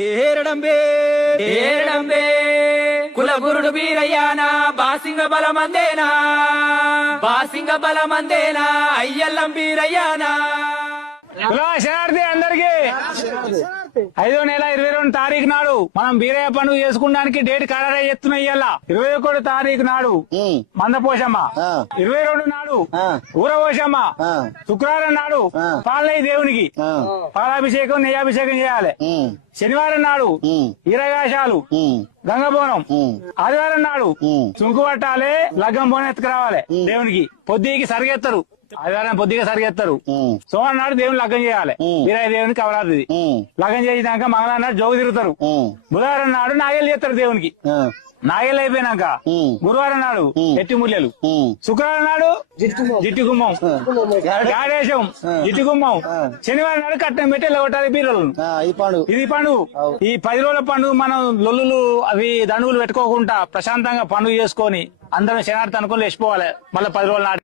ఏరడంబే ఏరడంబే కులగురుడు వీరయ్యానా బాసింగ బలమందేనా అయ్యల్లం వీరయ్యానా శనార్థి అందరికి 5వ నెల 22 తారీఖు నాడు మనం బీరయ్య పండుగ చేసుకోవడానికి డేట్ ఖరారు చేస్తున్నాం. ఇయ్యాల 21 తారీఖు నాడు మందపోషమ్మ, 22 నాడు ఊరపోషమ్మ, శుక్రవారం నాడు పాలనయ్య దేవునికి పాలాభిషేకం నెయ్యాభిషేకం చేయాలి. శనివారం నాడు ఈరగాశాలు గంగబోనం, ఆదివారం నాడు చుంకు పట్టాలి, లగ్గం బోనం ఎత్తుకురావాలి. దేవునికి పొద్దుకి సరిగెత్తారు, ఆదివారం పొద్దుగా సరిగెత్తారు. సోమవారం నాడు దేవుని లగ్గం చేయాలి. వీరయ్య దేవునికి కవరాది లగ్గం చేసినాక మంగళవారం నాడు జోగు తిరుగుతారు. బుధవారం నాడు నాగేలు చేస్తారు దేవునికి. నాగేలు అయిపోయినాక గురువారం నాడు ఎట్టి ముల్లెలు, శుక్రవారం నాడు జిట్టు గుమ్మం, గాడేశం జిట్టు గుమ్మం, శనివారం నాడు కట్టం పెట్టి కొట్టాలి బీరలను. ఇది పండుగ. ఈ 10 రోజుల పండుగ మనం లొల్లులు అవి దండుగులు పెట్టుకోకుండా ప్రశాంతంగా పండుగ చేసుకొని అందరం శనార్థి అనుకుని లేచిపోవాలి. మళ్ళీ 10 రోజుల నాడు